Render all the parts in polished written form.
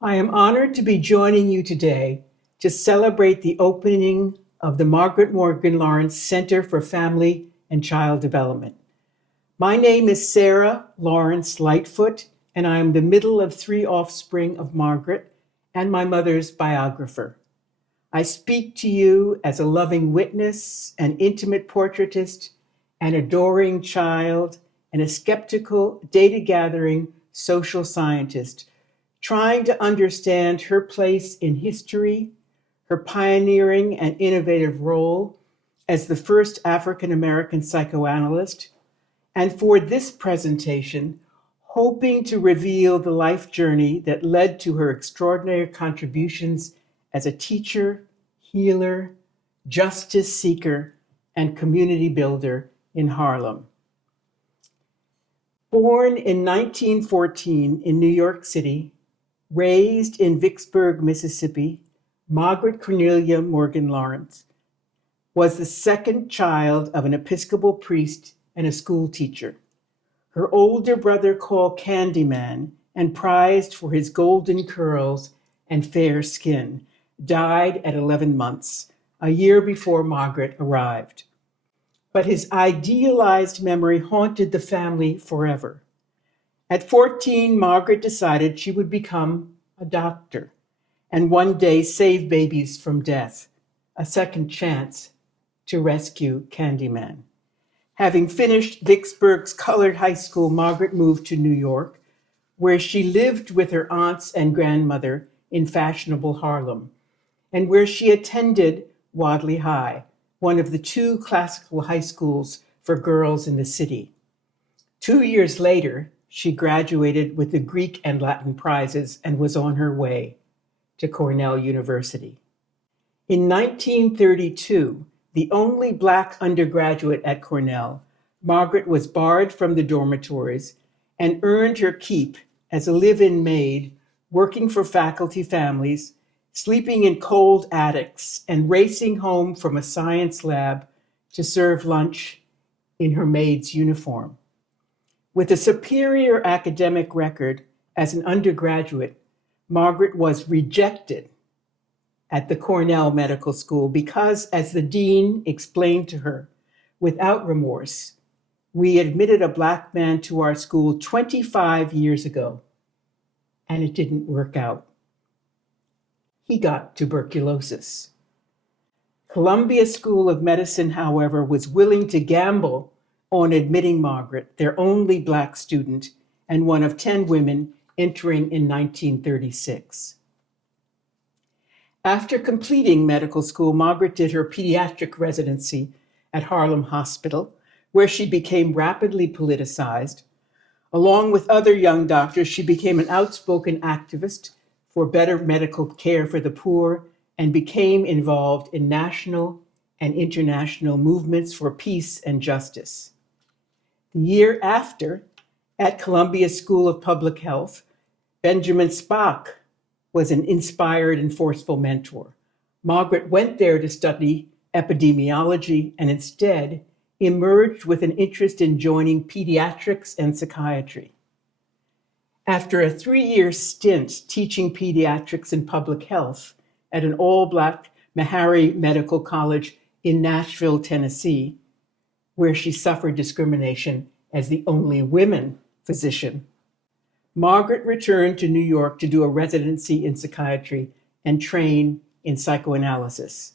I am honored to be joining you today to celebrate the opening of the Margaret Morgan Lawrence Center for Family and Child Development. My name is Sarah Lawrence Lightfoot, and I am the middle of three offspring of Margaret and my mother's biographer. I speak to you as a loving witness, an intimate portraitist, an adoring child, and a skeptical, data gathering social scientist, trying to understand her place in history, her pioneering and innovative role as the first African American psychoanalyst, and for this presentation, hoping to reveal the life journey that led to her extraordinary contributions as a teacher, healer, justice seeker, and community builder in Harlem. Born in 1914 in New York City, raised in Vicksburg, Mississippi, Margaret Cornelia Morgan Lawrence was the second child of an Episcopal priest and a school teacher. Her older brother, called Candyman and prized for his golden curls and fair skin, died at 11 months, a year before Margaret arrived. But his idealized memory haunted the family forever. At 14, Margaret decided she would become a doctor and one day save babies from death, a second chance to rescue Candyman. Having finished Vicksburg's colored high school, Margaret moved to New York, where she lived with her aunts and grandmother in fashionable Harlem, and where she attended Wadley High, one of the two classical high schools for girls in the city. 2 years later, she graduated with the Greek and Latin prizes and was on her way to Cornell University. In 1932, the only Black undergraduate at Cornell, Margaret was barred from the dormitories and earned her keep as a live-in maid, working for faculty families, sleeping in cold attics, and racing home from a science lab to serve lunch in her maid's uniform. With a superior academic record as an undergraduate, Margaret was rejected at the Cornell Medical School because, as the dean explained to her, without remorse, we admitted a Black man to our school 25 years ago, and it didn't work out. He got tuberculosis. Columbia School of Medicine, however, was willing to gamble on admitting Margaret, their only Black student and one of 10 women entering in 1936. After completing medical school, Margaret did her pediatric residency at Harlem Hospital, where she became rapidly politicized. Along with other young doctors, she became an outspoken activist for better medical care for the poor and became involved in national and international movements for peace and justice. The year after, at Columbia School of Public Health, Benjamin Spock was an inspired and forceful mentor. Margaret went there to study epidemiology and instead emerged with an interest in joining pediatrics and psychiatry. After a 3-year stint teaching pediatrics and public health at an all-Black Meharry Medical College in Nashville, Tennessee, where she suffered discrimination as the only women physician, Margaret returned to New York to do a residency in psychiatry and train in psychoanalysis,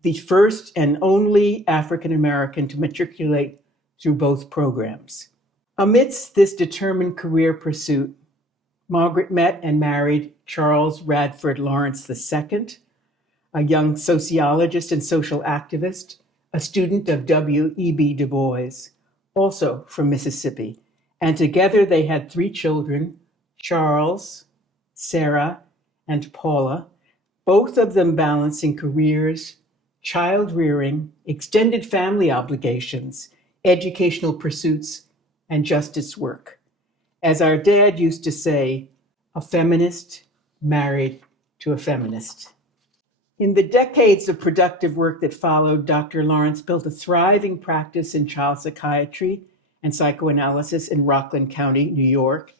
the first and only African American to matriculate through both programs. Amidst this determined career pursuit, Margaret met and married Charles Radford Lawrence II, a young sociologist and social activist, a student of W.E.B. Du Bois, also from Mississippi, and together they had 3 children, Charles, Sarah, and Paula, both of them balancing careers, child rearing, extended family obligations, educational pursuits, and justice work. As our dad used to say, a feminist married to a feminist. In the decades of productive work that followed, Dr. Lawrence built a thriving practice in child psychiatry and psychoanalysis in Rockland County, New York,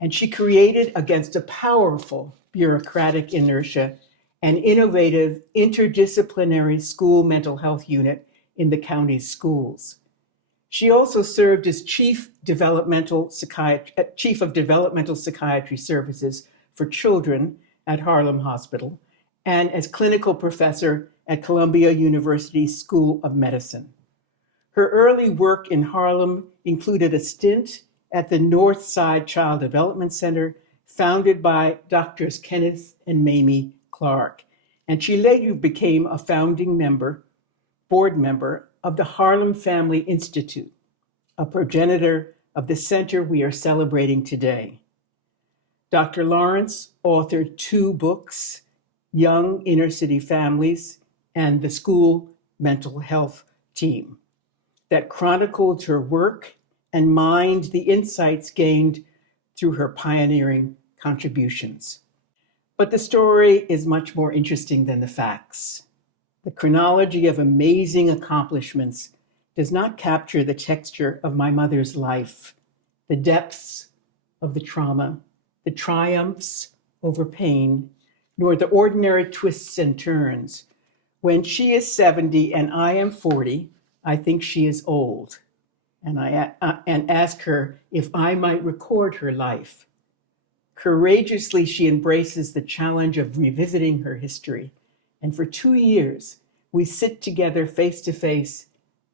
and she created against a powerful bureaucratic inertia, an innovative interdisciplinary school mental health unit in the county's schools. She also served as chief of developmental psychiatry services for children at Harlem Hospital and as clinical professor at Columbia University School of Medicine. Her early work in Harlem included a stint at the North Side Child Development Center, founded by Doctors Kenneth and Mamie Clark. And she later became a founding board member of the Harlem Family Institute, a progenitor of the center we are celebrating today. Dr. Lawrence authored 2 books, Young Inner City Families and The School Mental Health Team, that chronicled her work and mined the insights gained through her pioneering contributions. But the story is much more interesting than the facts. The chronology of amazing accomplishments does not capture the texture of my mother's life, the depths of the trauma, the triumphs over pain, nor the ordinary twists and turns. When she is 70 and I am 40, I think she is old, and I ask her if I might record her life. Courageously, she embraces the challenge of revisiting her history, and for 2 years, we sit together face to face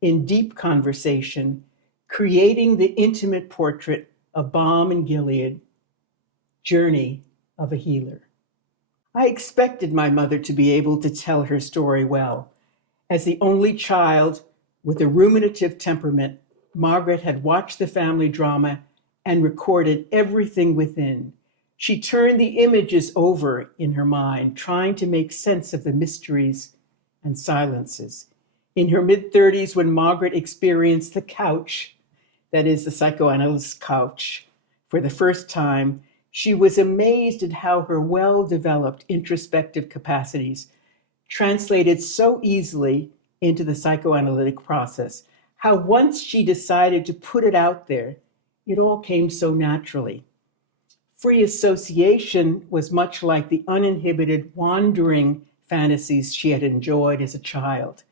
in deep conversation, creating the intimate portrait of Balm and Gilead, Journey of a Healer. I expected my mother to be able to tell her story well. As the only child with a ruminative temperament, Margaret had watched the family drama and recorded everything within. She turned the images over in her mind, trying to make sense of the mysteries and silences. In her mid-30s, when Margaret experienced the couch, that is the psychoanalyst's couch, for the first time, she was amazed at how her well-developed introspective capacities translated so easily into the psychoanalytic process, how once she decided to put it out there, it all came so naturally. Free association was much like the uninhibited wandering fantasies she had enjoyed as a child,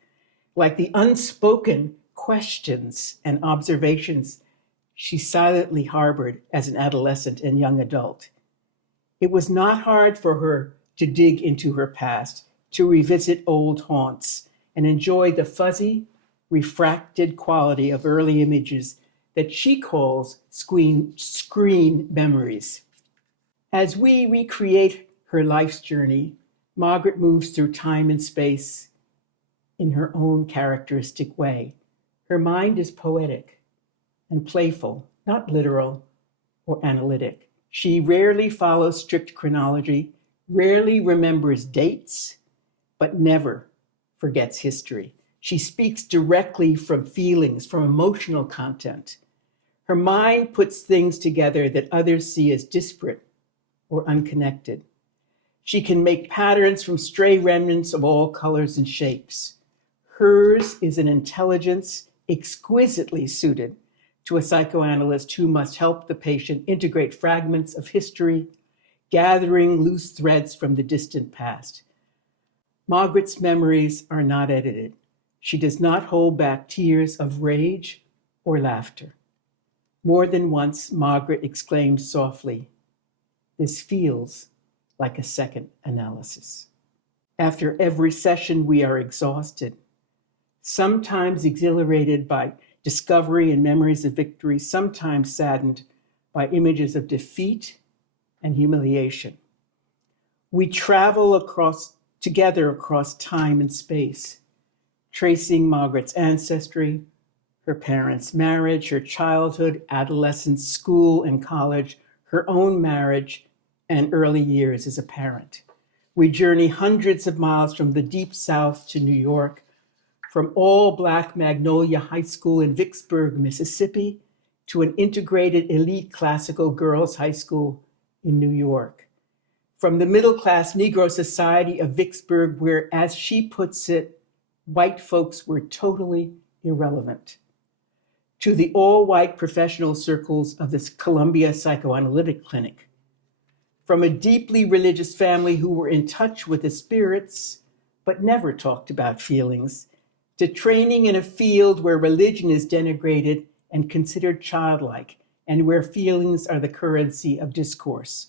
like the unspoken questions and observations she silently harbored as an adolescent and young adult. It was not hard for her to dig into her past, to revisit old haunts, and enjoy the fuzzy, refracted quality of early images that she calls screen memories. As we recreate her life's journey, Margaret moves through time and space in her own characteristic way. Her mind is poetic and playful, not literal or analytic. She rarely follows strict chronology, rarely remembers dates, but never forgets history. She speaks directly from feelings, from emotional content. Her mind puts things together that others see as disparate or unconnected. She can make patterns from stray remnants of all colors and shapes. Hers is an intelligence exquisitely suited to a psychoanalyst who must help the patient integrate fragments of history, gathering loose threads from the distant past. Margaret's memories are not edited. She does not hold back tears of rage or laughter. More than once, Margaret exclaimed softly, "This feels like a second analysis." After every session, we are exhausted, sometimes exhilarated by discovery and memories of victory, sometimes saddened by images of defeat and humiliation. We travel together across time and space, tracing Margaret's ancestry, her parents' marriage, her childhood, adolescence, school, and college, her own marriage, and early years as a parent. We journey hundreds of miles from the deep South to New York, from all-Black Magnolia High School in Vicksburg, Mississippi, to an integrated elite classical girls' high school in New York. From the middle-class Negro society of Vicksburg, where, as she puts it, white folks were totally irrelevant, to the all-white professional circles of this Columbia Psychoanalytic Clinic. From a deeply religious family who were in touch with the spirits but never talked about feelings, to training in a field where religion is denigrated and considered childlike, and where feelings are the currency of discourse.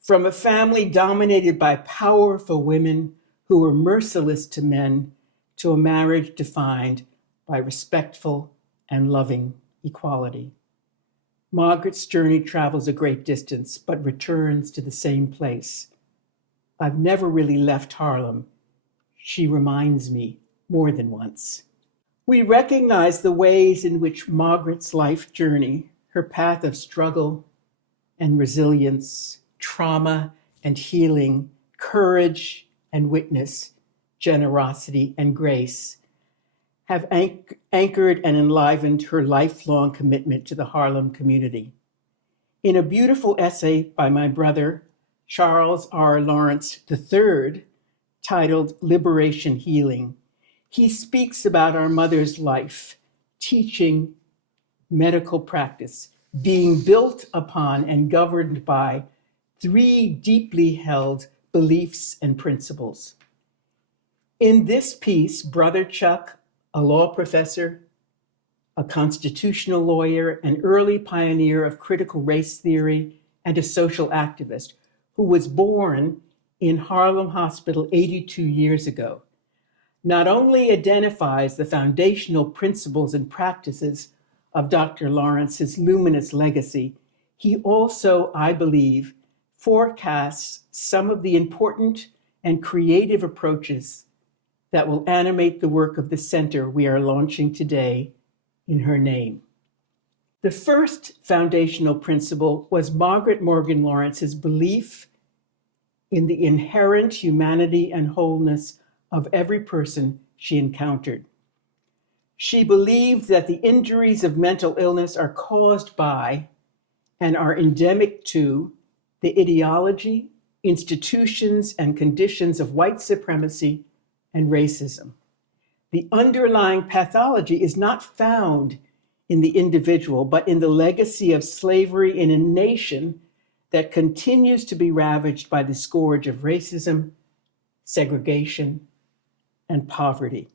From a family dominated by powerful women who were merciless to men, to a marriage defined by respectful and loving equality. Margaret's journey travels a great distance, but returns to the same place. I've never really left Harlem, she reminds me more than once. We recognize the ways in which Margaret's life journey, her path of struggle and resilience, trauma and healing, courage and witness, generosity and grace, have anchored and enlivened her lifelong commitment to the Harlem community. In a beautiful essay by my brother, Charles R. Lawrence III, titled Liberation Healing, he speaks about our mother's life, teaching, medical practice, being built upon and governed by three deeply held beliefs and principles. In this piece, Brother Chuck, a law professor, a constitutional lawyer, an early pioneer of critical race theory, and a social activist who was born in Harlem Hospital 82 years ago, not only identifies the foundational principles and practices of Dr. Lawrence's luminous legacy, he also, I believe, forecasts some of the important and creative approaches that will animate the work of the center we are launching today in her name. The first foundational principle was Margaret Morgan Lawrence's belief in the inherent humanity and wholeness of every person she encountered. She believed that the injuries of mental illness are caused by and are endemic to the ideology, institutions, and conditions of white supremacy and racism. The underlying pathology is not found in the individual, but in the legacy of slavery in a nation that continues to be ravaged by the scourge of racism, segregation, and poverty.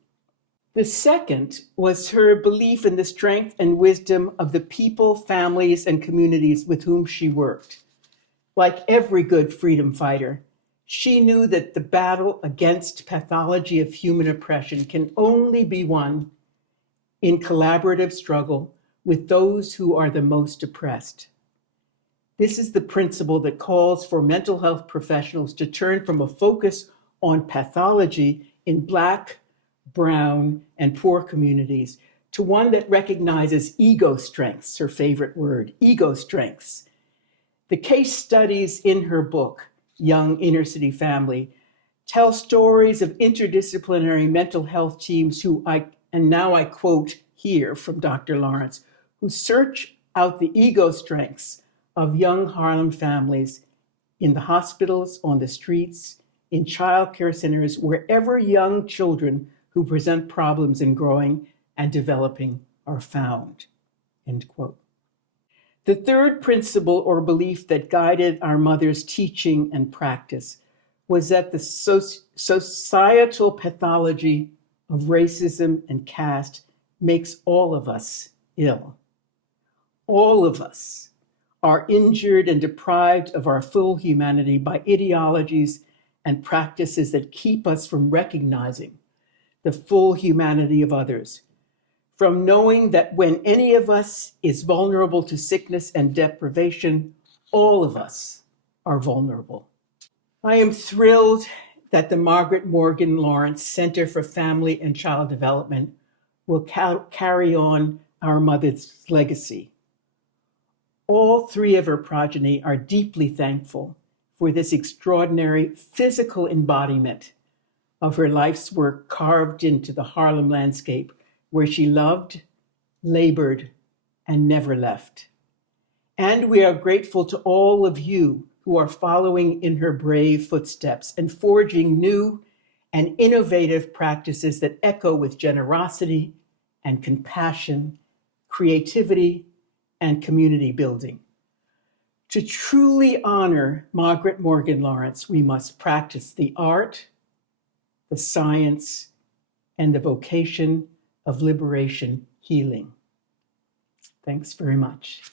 The second was her belief in the strength and wisdom of the people, families, and communities with whom she worked. Like every good freedom fighter, she knew that the battle against pathology of human oppression can only be won in collaborative struggle with those who are the most oppressed. This is the principle that calls for mental health professionals to turn from a focus on pathology in Black, brown, and poor communities to one that recognizes ego strengths, her favorite word, ego strengths. The case studies in her book, Young Inner City Family, tell stories of interdisciplinary mental health teams and now I quote here from Dr. Lawrence, who search out the ego strengths of young Harlem families in the hospitals, on the streets, in child care centers, wherever young children who present problems in growing and developing are found, end quote. The third principle or belief that guided our mother's teaching and practice was that the societal pathology of racism and caste makes all of us ill. All of us are injured and deprived of our full humanity by ideologies and practices that keep us from recognizing the full humanity of others, from knowing that when any of us is vulnerable to sickness and deprivation, all of us are vulnerable. I am thrilled that the Margaret Morgan Lawrence Center for Family and Child Development will carry on our mother's legacy. All three of her progeny are deeply thankful for this extraordinary physical embodiment of her life's work carved into the Harlem landscape, where she loved, labored, and never left. And we are grateful to all of you who are following in her brave footsteps and forging new and innovative practices that echo with generosity and compassion, creativity, and community building. To truly honor Margaret Morgan Lawrence, we must practice the art, the science, and the vocation of liberation healing. Thanks very much.